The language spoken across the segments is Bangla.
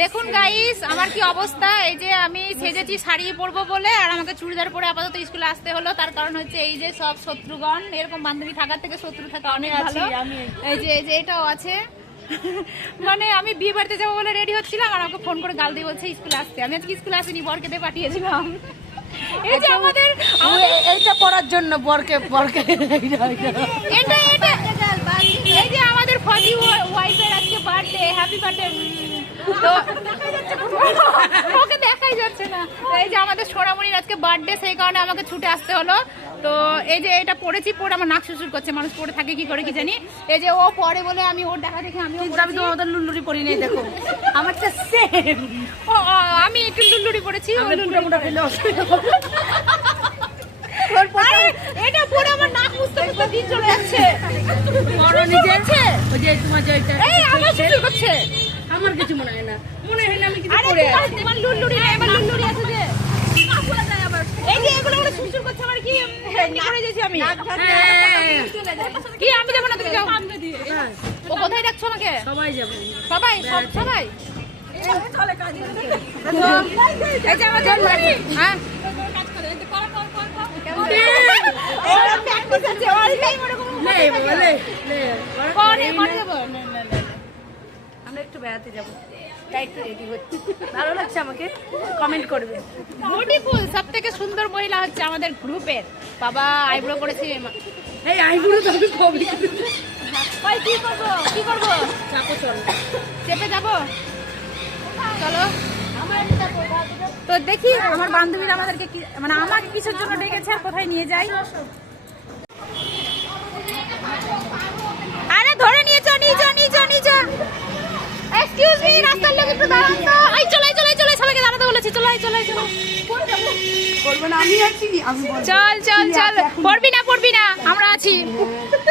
দেখুন গাইস আমার কি অবস্থা? এই যে আমি সেজেছি শাড়ি পরবো বলে আর আমাকে চুড়িদার পরে আপাতত স্কুলে আসতে হলো। তার কারণ হচ্ছে এই যে সব শত্রুগণ এরকম বান্ধবী থাকার থেকে শত্রু থাকা অনেক ভালো। এই যে এই যে এটাও আছে। মানে আমি বিয়ে বাড়িতে যাব বলে রেডি হচ্ছিলাম আর আমাকে ফোন করে গাল দিয়ে বলছে স্কুলে আসতে। আমি আজকে স্কুলে আসিনি বরকে দিয়ে পাঠিয়েছিলাম। এই যে আমাদের এইটা পড়ার জন্য বরকে বরকে এইটা, এইটা। এটা এটা এই যে আমাদের ফজি ওয়াইফের আজকে বার্থডে হ্যাপি বার্থডে তো ওকে দেখাই যাচ্ছে না। এই যে আমাদের সোনামণির আজকে বার্থডে সেই কারণে আমাকে ছুটে আসতে হলো। তো এই যে এটা পড়েছি পরে আমার নাক শ্বশুর করছে মানুষ পড়ে থাকে কি করে কি জানি। এই যে ও পড়ে বলে আমি ওর দেখা দেখে কিন্তু আমি তো। আমাদের লুল্লুরি পরি নাই দেখো। আমারটা সেম ও, ও, আমি একটু লুল্লুরি পড়েছি ও লুল্লুরি মোটা ফেলে আরে, এটা পরে আমার নাক মুছতে মুছতে দিন চলে যাচ্ছে। পড়ো নিজে। ওই যে তোমার যে ওইটা- এই আমার শ্বশুর করছে। আমার কিছু মনে হয় না। মনে হয় না আমি কিছু করে তোমার তোমার নেই আমার লুল্লুরি আছে যে। এই যে এগুলো ওরা সুসুর করছে আমার কি এমনি করে যাচ্ছি আমি? কি আমি যাব না তুমি যাও। হ্যাঁ, ও কোথায় ডাকছো আমাকে? সবাই যাবে। সবাই সবাই? হ্যাঁ। practice আছে, all time ওরকম লে বাবা লে লে পরে পরে যাব আমরা একটু বেড়াতে যাব। তাই একটু রেডি হচ্ছি ভালো লাগছে আমাকে? কমেন্ট করবে। বিউটিফুল সব থেকে সুন্দর মহিলা হচ্ছে আমাদের গ্রুপের। বাবা আইব্রো করেছি এই আইগুলো তো আমি কবি ওই কি করব? কি করব? চাপো চল। চেপে যাব? চলো। তো দেখি আমার বান্ধবীরা আমাদেরকে মানে আমাকে কিসের জন্য ডেকেছে কোথায় নিয়ে যাই আরে ধরে নিয়েছো নিয়েছো নিয়েছো নিয়েছো এক্সকিউজ মি রাস্তার লোক একটু দাঁড়ান তো। এই চলে চলে চলে সবাইকে দাঁড়াতে বলেছি। চলে চলে চলে। বলব না আমি আছি আমি চল চল চল। পড়বি না পড়বি না আমরা আছি।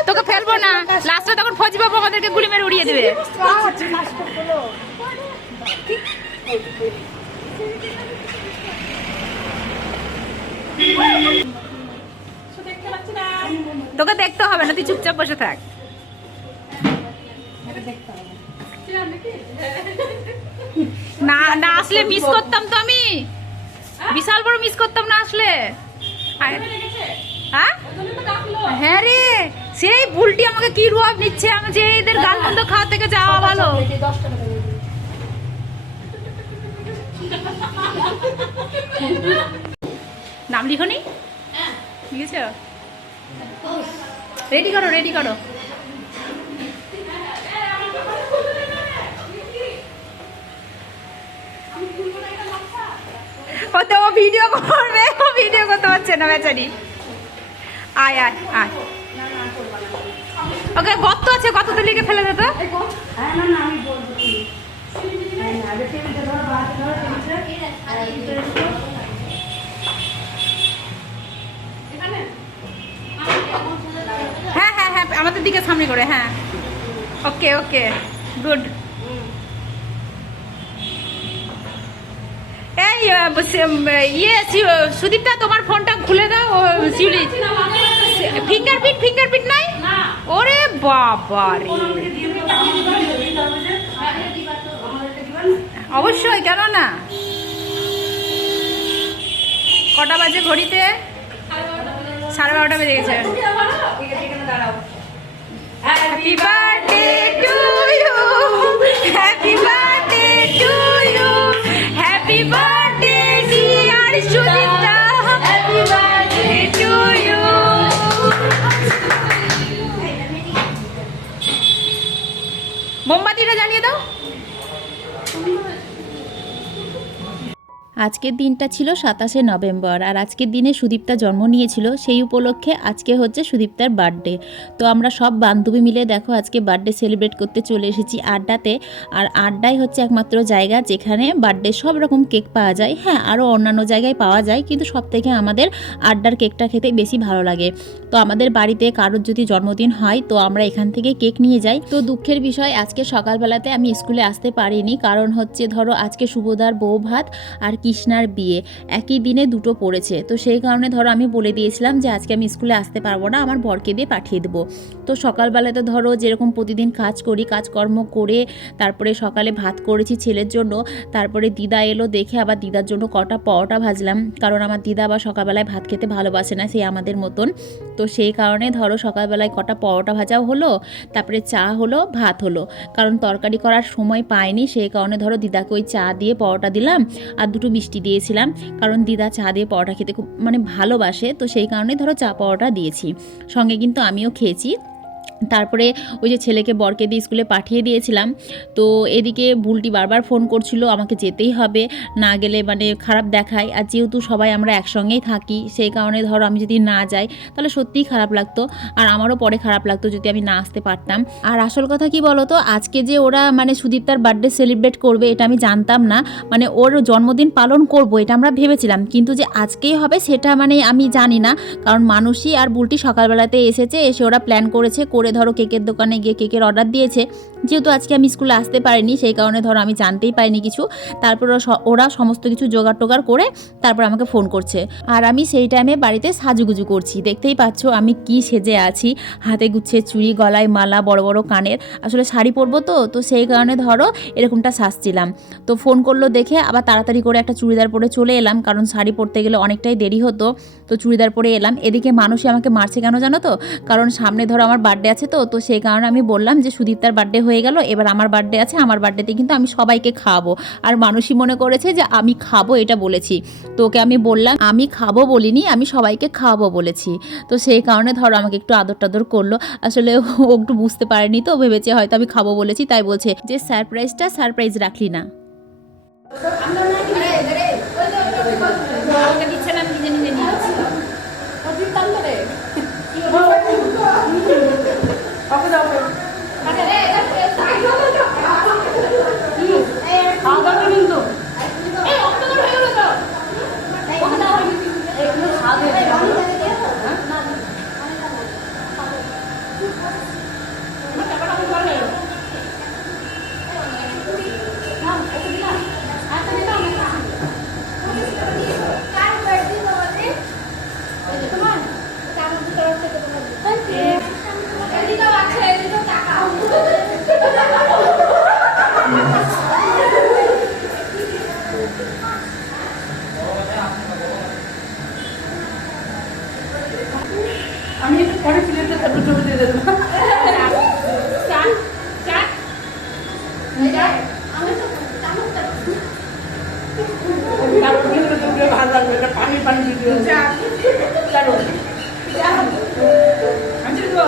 তোকে ফেলব না। লাস্টে তখন ফজি বাবু আমাদেরকে গুলি মেরে উড়িয়ে দেবে। তোকে দেখতে হবে না তুই চুপচাপ বসে থাক। না না আসলে মিস করতাম তো আমি। বিশাল বড় মিস করতাম না আসলে। হ্যাঁ? হ্যাঁ রে, সেই বুলটি আমাকে কি রুয়াব নিচ্ছে? আমি যে এদের গাল মন্দ খাওয়া থেকে যাওয়া ভালো। নাম লিখনি ঠিক আছে রেডি করো রেডি করো। ও ও ভিডিও করবে ও ভিডিও করতে পারছে না বেচারি। আয় আয় আয়। ওকে গর্ত আছে গর্ত তো লিখে ফেলে দে তো। হ্যাঁ হ্যাঁ, ঢুকো। হ্যাঁ হ্যাঁ হ্যাঁ আমাদের দিকে সামনে করে হ্যাঁ। Okay okay good. এই ইয়ে সি- সুদীপদা তোমার ফোনটা খুলে দাও শিউলি। ফিঙ্গারপ্রিন্ট ফিঙ্গারপ্রিন্ট নাই? ওরে বাবা অবশ্যই কেন না? কটা বাজে ঘড়িতে? সাড়ে বারোটা বেজে গেছে। Happy birthday! মোমবাতিটা জানিয়ে দাও। আজকের দিনটা ছিল সাতাশে নভেম্বর, আর আজকের দিনে সুদীপ্তা জন্ম নিয়েছিল, সেই উপলক্ষে আজকে হচ্ছে সুদীপ্তার বার্থডে। তো আমরা সব বান্ধবী মিলে দেখো আজকে বার্থডে সেলিব্রেট করতে চলে এসেছি আড্ডাতে, আর আড্ডাই হচ্ছে একমাত্র জায়গা যেখানে বার্থডে সব রকম কেক পাওয়া যায়। হ্যাঁ আরও অন্যান্য জায়গায় পাওয়া যায়, কিন্তু সব থেকে আমাদের আড্ডার কেকটা খেতে বেশি ভালো লাগে। তো আমাদের বাড়িতে কারোর যদি জন্মদিন হয়, তো আমরা এখান থেকে কেক নিয়ে যাই। তো দুঃখের বিষয়, আজকে সকালবেলাতে আমি স্কুলে আসতে পারিনি, কারণ হচ্ছে ধরো আজকে শুভদার বউ ভাত, আর কৃষ্ণার বিয়ে, একই দিনে দুটো পড়েছে। তো সেই কারণে ধরো আমি বলে দিয়েছিলাম যে আজকে আমি স্কুলে আসতে পারব না, আমার বরকে দিয়ে পাঠিয়ে দেবো। তো সকালবেলাতে ধরো যেরকম প্রতিদিন কাজ করি, কাজকর্ম করে, তারপরে সকালে ভাত করেছি ছেলের জন্য, তারপরে দিদা এলো দেখে আবার দিদার জন্য কটা পরোটা ভাজলাম। কারণ আমার দিদা আবার সকালবেলায় ভাত খেতে ভালোবাসে না সেই আমাদের মতন। তো সেই কারণে ধরো সকালবেলায় কটা পরোটা ভাজাও হলো, তারপরে চা হলো, ভাত হলো। কারণ তরকারি করার সময় পাইনি, সেই কারণে ধরো দিদাকে ওই চা দিয়ে পরোটা দিলাম, আর দুটো মিষ্টি দিয়েছিলাম, কারণ দিদা চা দিয়ে পরোটা খেতে খুব মানে ভালোবাসে, তো সেই কারণে ধরো চা পরোটা দিয়েছি। সঙ্গে কিন্তু আমিও খেয়েছি। তারপরে ওই যে ছেলেকে বরকে দিয়ে স্কুলে পাঠিয়ে দিয়েছিলাম। তো এদিকে ভুলটি বারবার ফোন করছিল, আমাকে যেতেই হবে, না গেলে মানে খারাপ দেখায়। আর যেহেতু সবাই আমরা একসঙ্গেই থাকি, সেই কারণে ধরো আমি যদি না যাই, তাহলে সত্যিই খারাপ লাগতো। আর আমারও পরে খারাপ লাগতো যদি আমি না আসতে পারতাম। আর আসল কথা কি বলো তো আজকে যে ওরা মানে সুদীপ্তার বার্থডে সেলিব্রেট করবে, এটা আমি জানতাম না। মানে ওর জন্মদিন পালন করব, এটা আমরা ভেবেছিলাম। কিন্তু যে আজকেই হবে, সেটা মানে আমি জানি না। কারণ মানুষই আর বুলটি সকালবেলাতে এসেছে, এসে ওরা প্ল্যান করেছে, করে ধরো কেকের দোকানে গিয়ে কেকের অর্ডার দিয়েছে। যেহেতু আজকে আমি স্কুলে আসতে পারিনি, সেই কারণে ধরো আমি জানতেই পারিনি কিছু। তারপর ওরা সমস্ত কিছু জোগাড় টোগাড় করে তারপর আমাকে ফোন করছে। আর আমি সেই টাইমে বাড়িতে সাজুগুজু করছি। দেখতেই পাচ্ছ আমি কি সেজে আছি। হাতে গুচ্ছে চুড়ি, গলায় মালা, বড় বড় কানের। আসলে শাড়ি পরবো তো তো সেই কারণে ধরো এরকমটা সাজছিলাম। তো ফোন করল দেখে আবার তাড়াতাড়ি করে একটা চুড়িদার পরে চলে এলাম। কারণ শাড়ি পরতে গেলে অনেকটাই দেরি হতো। তো চুড়িদার পরে এলাম। এদিকে মানুষই আমাকে মারছে কেন জানো তো? কারণ সামনে ধরো আমার বার্থডে আছে তো তো সেই কারণে আমি বললাম যে সুদীপ্তার বার্থডে হয়ে গেল, এবার আমার বার্থডে আছে, আমার বার্থডেতে কিন্তু আমি সবাইকে খাওয়াবো আর মানুষই মনে করেছে যে আমি খাব এটা বলেছি। তো ওকে আমি বললাম, আমি খাব বলিনি, আমি সবাইকে খাওয়াবো বলেছি। তো সেই কারণে ধরো আমাকে একটু আদর টাদর করল। আসলে ও একটু বুঝতে পারেনি তো ভেবেছে হয়তো আমি খাব বলেছি, তাই বলছে যে সারপ্রাইজটা সারপ্রাইজ রাখলি না আমাকে দিচ্ছে না আমি নিজে নিজে নিয়েছি আমি একটু পরে প্লেটে তারপর ছবি দিয়ে দেবো তারপর কিন্তু তোকে ভালো লাগবে এটা পানি পানি দিতে হবে চলো আমি তো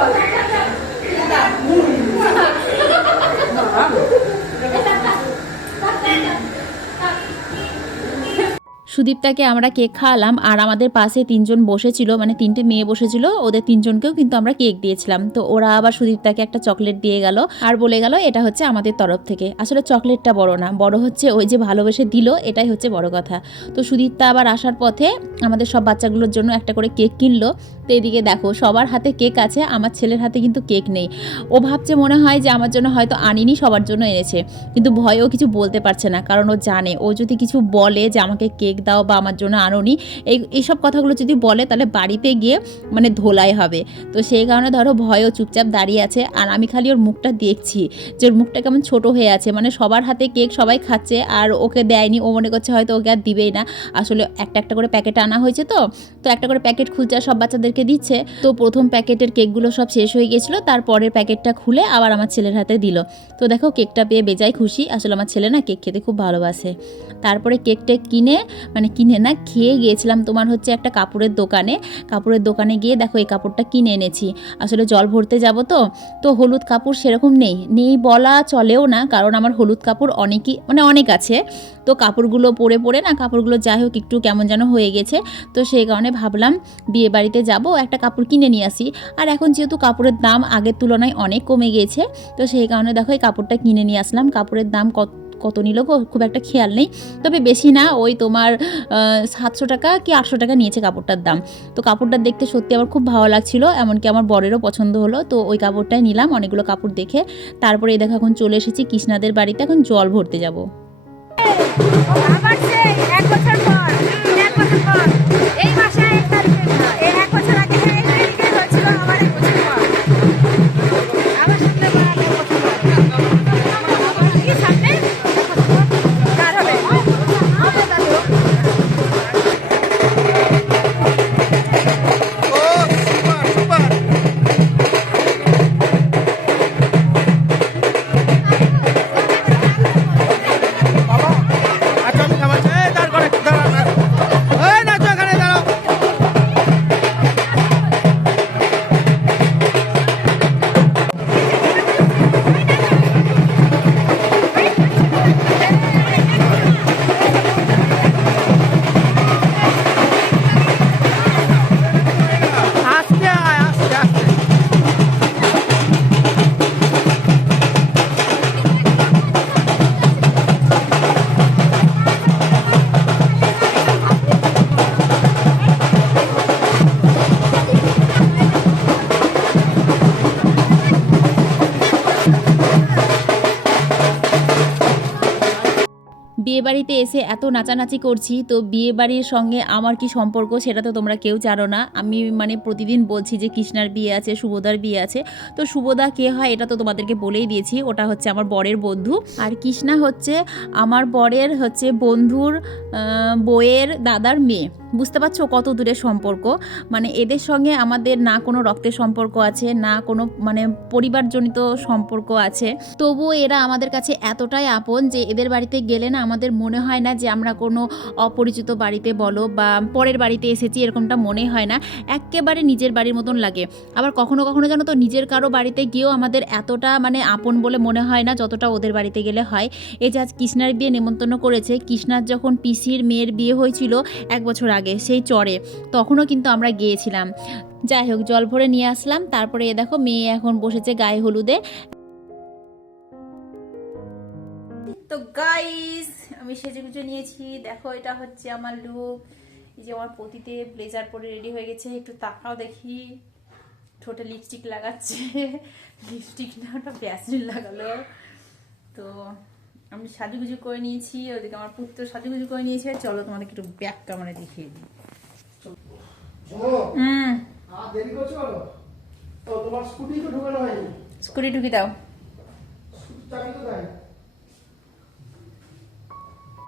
সুদীপ্তাকে আমরা কেক খাওয়ালাম আর আমাদের পাশে তিনজন বসেছিল মানে তিনটে মেয়ে বসেছিল, ওদের তিনজনকেও কিন্তু আমরা কেক দিয়েছিলাম। তো ওরা আবার সুদীপটাকে একটা চকলেট দিয়ে গেল আর বলে গেল, এটা হচ্ছে আমাদের তরফ থেকে। আসলে চকলেটটা বড় না, বড় হচ্ছে ওই যে ভালোবেসে দিল, এটাই হচ্ছে বড় কথা। তো সুদীপটা আবার আসার পথে আমাদের সব বাচ্চাগুলোর জন্য একটা করে কেক কিনলো। তো এদিকে দেখো, সবার হাতে কেক আছে, আমার ছেলের হাতে কিন্তু কেক নেই। ও ভাবছে মনে হয় যে আমার জন্য হয়তো আনিনি, সবার জন্য এনেছে। কিন্তু ভয়েও কিছু বলতে পারছে না, কারণ ও জানে, ও যদি কিছু বলে যে আমাকে কেক দাও বা আমার জন্য আনোনি, এই, এইসব কথাগুলো যদি বলে তাহলে বাড়িতে গিয়ে মানে ধোলাই হবে। তো সেই কারণে ধরো ভয়ও চুপচাপ দাঁড়িয়ে আছে, আর আমি খালি ওর মুখটা দেখছি যে ওর মুখটা কেমন ছোট হয়ে আছে। মানে সবার হাতে কেক সবাই খাচ্ছে, আর ওকে দেয়নি, ও মনে করছে হয়তো ওকে আর দিবেই না। আসলে একটা একটা করে প্যাকেট আনা হয়েছে তো তো একটা করে প্যাকেট খুলছে সব বাচ্চাদেরকে দিচ্ছে। তো প্রথম প্যাকেটের কেকগুলো সব শেষ হয়ে গেছিল তারপরের প্যাকেটটা খুলে আবার আমার ছেলের হাতে দিল। তো দেখো কেকটা পেয়ে বেজায় খুশি। আসলে আমার ছেলে না কেক খেতে খুব ভালোবাসে। তারপরে কেকটা কিনে মানে কিনে না, খেয়ে গিয়েছিলাম তোমার হচ্ছে একটা কাপড়ের দোকানে। কাপড়ের দোকানে গিয়ে দেখো এই কাপড়টা কিনে এনেছি। আসলে জল ভরতে যাব তো তো হলুদ কাপড় সেরকম নেই। নেই বলা চলেও না, কারণ আমার হলুদ কাপড় অনেকই মানে অনেক আছে। তো কাপড়গুলো পরে পরে না, কাপড়গুলো যাই হোক, একটু কেমন যেন হয়ে গেছে। তো সেই কারণে ভাবলাম বিয়ে বাড়িতে যাব। একটা কাপড় কিনে নিয়ে আসি। আর এখন যেহেতু কাপড়ের দাম আগের তুলনায় অনেক কমে গিয়েছে, তো সেই কারণে দেখো এই কাপড়টা কিনে নিয়ে আসলাম। কাপড়ের দাম কত কত নিল গো? খুব একটা খেয়াল নেই। তবে বেশি না, ওই তোমার সাতশো টাকা কি আটশো টাকা নিয়েছে কাপড়টার দাম। তো কাপড়টা দেখতে সত্যি আমার খুব ভালো লাগছিল, এমনকি আমার বরেরও পছন্দ হলো। তো ওই কাপড়টাই নিলাম, অনেকগুলো কাপড় দেখে। তারপরে এই দেখো এখন চলে এসেছি কৃষ্ণাদের বাড়িতে, এখন জল ভরতে যাব। বাড়িতে এসে এত নাচানাচি করছি, তো বিয়ে বাড়ির সঙ্গে আমার কি সম্পর্ক সেটা তো তোমরা কেউ জানো না। আমি মানে প্রতিদিন বলছি যে কৃষ্ণার বিয়ে আছে শুভদার বিয়ে আছে। তো শুভদা কে হয় এটা তো তোমাদেরকে বলেই দিয়েছি, ওটা হচ্ছে আমার বরের বন্ধু। আর কৃষ্ণা হচ্ছে আমার বরের হচ্ছে বন্ধুর বইয়ের দাদার মেয়ে। বুঝতে পারছ কত দূরের সম্পর্ক? মানে এদের সঙ্গে আমাদের না কোনো রক্তের সম্পর্ক আছে, না কোনো মানে পরিবারজনিত সম্পর্ক আছে। তবুও এরা আমাদের কাছে এতটাই আপন যে এদের বাড়িতে গেলে না আমাদের মনে হয় না যে আমরা কোনো অপরিচিত বাড়িতে বলো বা পরের বাড়িতে এসেছি এরকমটা মনে হয় না। একেবারে নিজের বাড়ির মতন লাগে। আবার কখনো কখনো জানো তো নিজের কারও বাড়িতে গিয়েও আমাদের এতটা মানে আপন বলে মনে হয় না যতটা ওদের বাড়িতে গেলে হয়। এই যে আজ কৃষ্ণার বিয়ে নেমন্তন্ন করেছে, কৃষ্ণার যখন পিসির মেয়ের বিয়ে হয়েছিল এক বছর আগে সেই চরে, তখনও কিন্তু আমরা গিয়েছিলাম। যাই হোক, জল ভরে নিয়ে আসলাম। তারপরে এ দেখো মেয়ে এখন বসেছে গায়ে হলুদে। তো গাইস আমি সেজে গুজে নিয়েছি। দেখো এটা হচ্ছে আমার লুক এই যে আমার পতিতে ব্লেজার পরে রেডি হয়ে গেছে। একটু তাকাও দেখি। ঠোঁটে লিপস্টিক লাগাচ্ছে। লিপস্টিক না ওটা ব্যাসলিন লাগালো। তো আমি সাজুগুজু করে নিয়েছি। ওদিকে আমার পুত্র সাজুগুজু করে নিয়েছে। চলো তোমাদেরকে একটু ব্যাক ক্যামেরা দেখিয়ে দিই। হুম। স্কুটি ঢুকি দাও।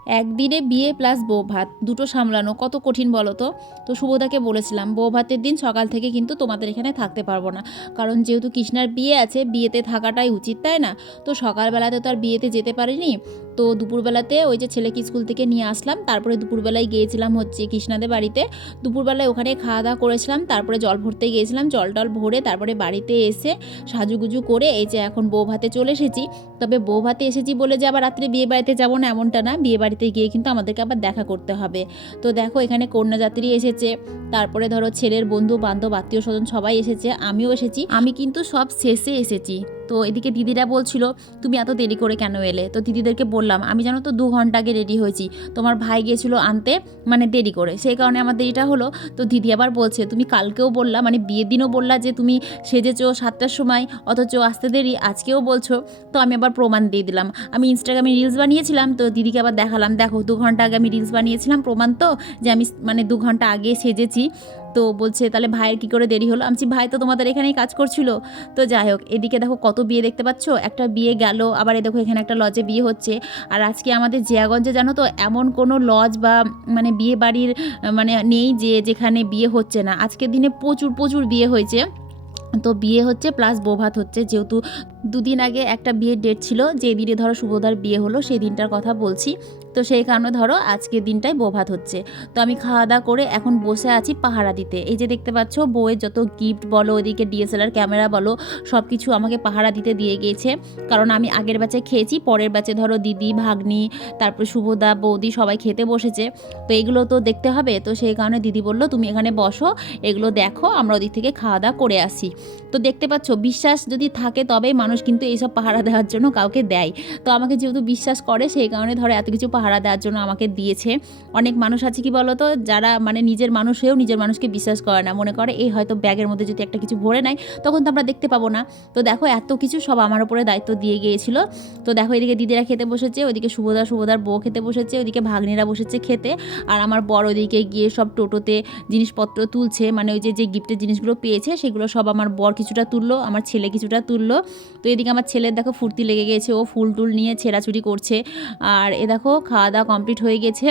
একদিনে বিয়ে প্লাস বউ ভাত, দুটো সামলানো, কত কঠিন বলো তো তো শুভদাকে বলেছিলাম, বউ ভাতের দিন সকাল থেকে কিন্তু তোমাদের এখানে থাকতে পারব না। কারণ যেহেতু কৃষ্ণার বিয়ে আছে, বিয়েতে থাকাটাই উচিত, তাই না? তো সকালবেলাতে তো আর বিয়েতে যেতে পারিনি। তো দুপুরবেলাতে ওই যে ছেলেকে স্কুল থেকে নিয়ে আসলাম, তারপরে দুপুরবেলায় গিয়েছিলাম হচ্ছে কৃষ্ণাদের বাড়িতে। দুপুরবেলায় ওখানে খাওয়া দাওয়া করেছিলাম, তারপরে জল ভরতে গিয়েছিলাম, জল টল ভরে তারপরে বাড়িতে এসে সাজুগুজু করে এই যে এখন বউ ভাতে চলে এসেছি। তবে বউ ভাতে এসেছি বলে যে আবার রাত্রে বিয়ে বাড়িতে যাব না এমনটা না, বিয়ে বাড়িতে গিয়ে কিন্তু আমাদেরকে আবার দেখা করতে হবে। তো দেখো এখানে কন্যাযাত্রী এসেছে, তারপরে ধরো ছেলের বন্ধু বান্ধব আত্মীয় স্বজন সবাই এসেছে, আমিও এসেছি। আমি কিন্তু সব শেষে এসেছি। তো এদিকে দিদিরা বলছিল, তুমি এত দেরি করে কেন এলে? তো দিদিদেরকে বললাম, আমি জানো তো দু ঘণ্টা আগে রেডি হয়েছি। তোমার ভাই গিয়েছিল আনতে মানে দেরি করে। সেই কারণে আমার দেরিটা হলো। তো দিদি আবার বলছে, তুমি কালকেও বললা মানে বিয়ের দিনও বললা যে তুমি সেজেছো সাতটার সময়, অথচ আসতে দেরি, আজকেও বলছো। তো আমি আবার প্রমাণ দিয়ে দিলাম। আমি ইনস্টাগ্রামে রিলস বানিয়েছিলাম, তো দিদিকে আবার দেখালাম। দেখো, দু ঘণ্টা আগে আমি রিলস বানিয়েছিলাম, প্রমাণ তো, যে আমি মানে দু ঘণ্টা আগে সেজেছি। তো বলছে, তাহলে ভাইয়ের কী করে দেরি হলো? আমি ভাই তো তোমাদের এখানেই কাজ করছিল। তো যাই হোক, এদিকে দেখো কত বিয়ে দেখতে পাচ্ছ? একটা বিয়ে গেল, আবার এ দেখো এখানে একটা লজে বিয়ে হচ্ছে। আর আজকে আমাদের জিয়াগঞ্জে জানো তো, এমন কোনো লজ বা মানে বিয়ে বাড়ির মানে নেই যে যেখানে বিয়ে হচ্ছে না। আজকের দিনে প্রচুর প্রচুর বিয়ে হয়েছে। তো বিয়ে হচ্ছে, প্লাস বৌভাত হচ্ছে। যেহেতু দুদিন আগে একটা বিয়ের ডেট ছিল যে দিনে ধরো শুভদার বিয়ে হলো সেই দিনটার কথা বলছি। তো সেই কারণে ধরো আজকের দিনটাই বৌভাত হচ্ছে। তো আমি খাওয়া দাওয়া করে এখন বসে আছি পাহারা দিতে। এই যে দেখতে পাচ্ছ বউয়ের যত গিফট বলো, ওদিকে ডিএসএলআর ক্যামেরা বলো সব কিছু আমাকে পাহারা দিতে দিয়ে গিয়েছে। কারণ আমি আগের ব্যাচে খেয়েছি, পরের ব্যাচে ধরো দিদি, ভাগ্নি, তারপর শুভদা, বৌদি সবাই খেতে বসেছে। তো এগুলো তো দেখতে হবে। তো সেই কারণে দিদি বলল, তুমি এখানে বসো, এগুলো দেখো, আমরা ওদিক থেকে খাওয়া দাওয়া করে আসি। তো দেখতে পাচ্ছ বিশ্বাস যদি থাকে তবেই মানুষ কিন্তু এইসব পাহারা দেওয়ার জন্য কাউকে দেয়। তো আমাকে যেহেতু বিশ্বাস করে, সেই কারণে ধরো এত কিছু পাহারা দেওয়ার জন্য আমাকে দিয়েছে। অনেক মানুষ আছে কি বলতো, যারা মানে নিজের মানুষ হয়েও নিজের মানুষকে বিশ্বাস করে না। মনে করে, এই হয়তো ব্যাগের মধ্যে যদি একটা কিছু ভরে নেয়, তখন তো আমরা দেখতে পাবো না। তো দেখো, এত কিছু সব আমার উপরে দায়িত্ব দিয়ে গিয়েছিল। তো দেখো, এদিকে দিদিরা খেতে বসেছে, ওইদিকে শুভদা শুভদার বউ খেতে বসেছে, ওইদিকে ভাগ্নিরা বসেছে খেতে। আর আমার বড় ওদিকে গিয়ে সব টোটোতে জিনিসপত্র তুলছে মানে ওই যে যে গিফটের জিনিসগুলো পেয়েছে, সেগুলো সব আমার বর কিছুটা তুললো, আমার ছেলে কিছুটা তুললো। তো এদিকে আমার ছেলের দেখো, ফুর্তি লেগে গেছে, ও ফুল টুল নিয়ে ছেঁড়াছুড়ি করছে। আর এ দেখো খাওয়া দাওয়া কমপ্লিট হয়ে গেছে।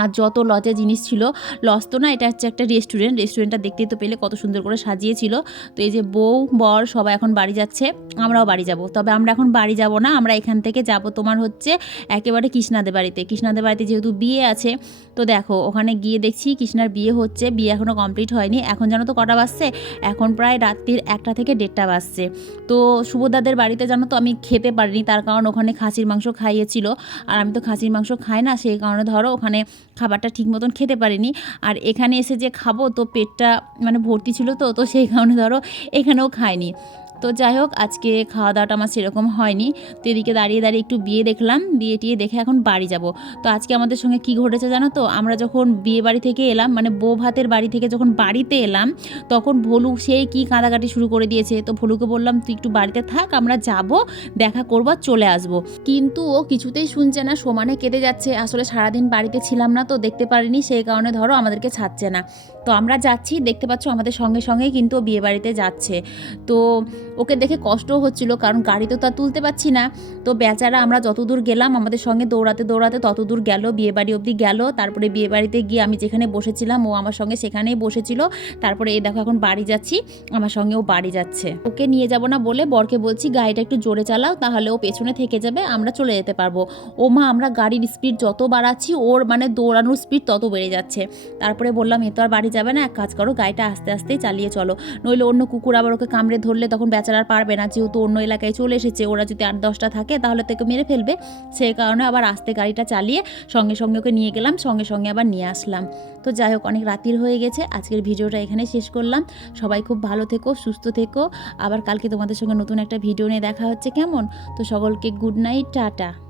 আর যত লজে জিনিস ছিল লজ তো না, এটা হচ্ছে একটা রেস্টুরেন্ট রেস্টুরেন্টটা দেখতেই তো পেলে কত সুন্দর করে সাজিয়েছিল। তো এই যে বউ, বর সবাই এখন বাড়ি যাচ্ছে, আমরাও বাড়ি যাব। তবে আমরা এখন বাড়ি যাব না, আমরা এখান থেকে যাব তোমার হচ্ছে একেবারে কৃষ্ণাদের বাড়িতে। কৃষ্ণাদের বাড়িতে যেহেতু বিয়ে আছে, তো দেখো, ওখানে গিয়ে দেখছি কৃষ্ণার বিয়ে হচ্ছে, বিয়ে এখনও কমপ্লিট হয়নি। এখন জানো তো কটা বাজছে? এখন প্রায় রাত্রির একটা থেকে দেড়টা বাজছে। তো শুভদাদের বাড়িতে জানো তো আমি খেতে পারিনি, তার কারণ ওখানে খাসির মাংস খাইয়েছিল। আর আমি তো খাসির মাংস খাই না, সেই কারণে ধরো ওখানে খাবারটা ঠিক মতন খেতে পারিনি। আর এখানে এসে যে খাব, তো পেটটা মানে ভর্তি ছিল তো তো সেই কারণে ধরো এখানেও খাইনি। তো যাই হোক, আজকে খাওয়া দাওয়াটা আমার সেরকম হয়নি। তো এদিকে দাঁড়িয়ে দাঁড়িয়ে একটু বিয়ে দেখলাম, বিয়ে টিয়ে দেখে এখন বাড়ি যাব। তো আজকে আমাদের সঙ্গে কি ঘটেছে জানো তো? আমরা যখন বিয়ে বাড়ি থেকে এলাম মানে বউ ভাতের বাড়ি থেকে যখন বাড়িতে এলাম, তখন ভলু সেই কি কাঁদাকাটি শুরু করে দিয়েছে। তো ভলুকে বললাম, তুই একটু বাড়িতে থাক, আমরা যাব, দেখা করব চলে আসব। কিন্তু ও কিছুতেই শুনছে না, সমানে কেটে যাচ্ছে। আসলে সারাদিন বাড়িতে ছিলাম না তো, দেখতে পারিনি, সেই কারণে ধরো আমাদেরকে ছাড়ছে না। তো আমরা যাচ্ছি, দেখতে পাচ্ছ আমাদের সঙ্গে সঙ্গেই কিন্তু বিয়ে বাড়িতে যাচ্ছে। তো ওকে দেখে কষ্টও হচ্ছিল, কারণ গাড়ি তো তা তুলতে পারছি না। তো বেচারা, আমরা যতদূর গেলাম, আমাদের সঙ্গে দৌড়াতে দৌড়াতে ততদূর গেল, বিয়েবাড়ি অবধি গেল। তারপরে বিয়েবাড়িতে গিয়ে আমি যেখানে বসেছিলাম, ও আমার সঙ্গে সেখানেই বসেছিল। তারপরে এই দেখো, এখন বাড়ি যাচ্ছি, আমার সঙ্গে ও বাড়ি যাচ্ছে। ওকে নিয়ে যাব না বলে বরকে বলছি, গাড়িটা একটু জোরে চালাও, তাহলে ও পেছনে থেকে যাবে, আমরা চলে যেতে পারব। ও মা, আমরা গাড়ির স্পিড যত বাড়াচ্ছি, ওর মানে দৌড়ানোর স্পিড তত বেড়ে যাচ্ছে। তারপরে বললাম, এ তো আর বাড়ি যাবে না, এক কাজ করো, গাড়িটা আস্তে আস্তেই চালিয়ে চলো। নইলে অন্য কুকুর আবার ওকে কামড়ে ধরলে, তখন বেচারা পারবে না। যেহেতু অন্য এলাকায় চলে এসেছে, ওরা যদি আট, দশটা থাকে, তাহলে তোকে মেরে ফেলবে। সেই কারণে আবার আস্তে গাড়িটা চালিয়ে সঙ্গে সঙ্গে ওকে নিয়ে গেলাম, সঙ্গে সঙ্গে আবার নিয়ে আসলাম। তো যাই হোক, অনেক রাতির হয়ে গেছে। আজকের ভিডিওটা এখানে শেষ করলাম। সবাই খুব ভালো থেকো, সুস্থ থেকো। আবার কালকে তোমাদের সঙ্গে নতুন একটা ভিডিও নিয়ে দেখা হচ্ছে, কেমন? তো সকলকে গুড নাইট টাটা।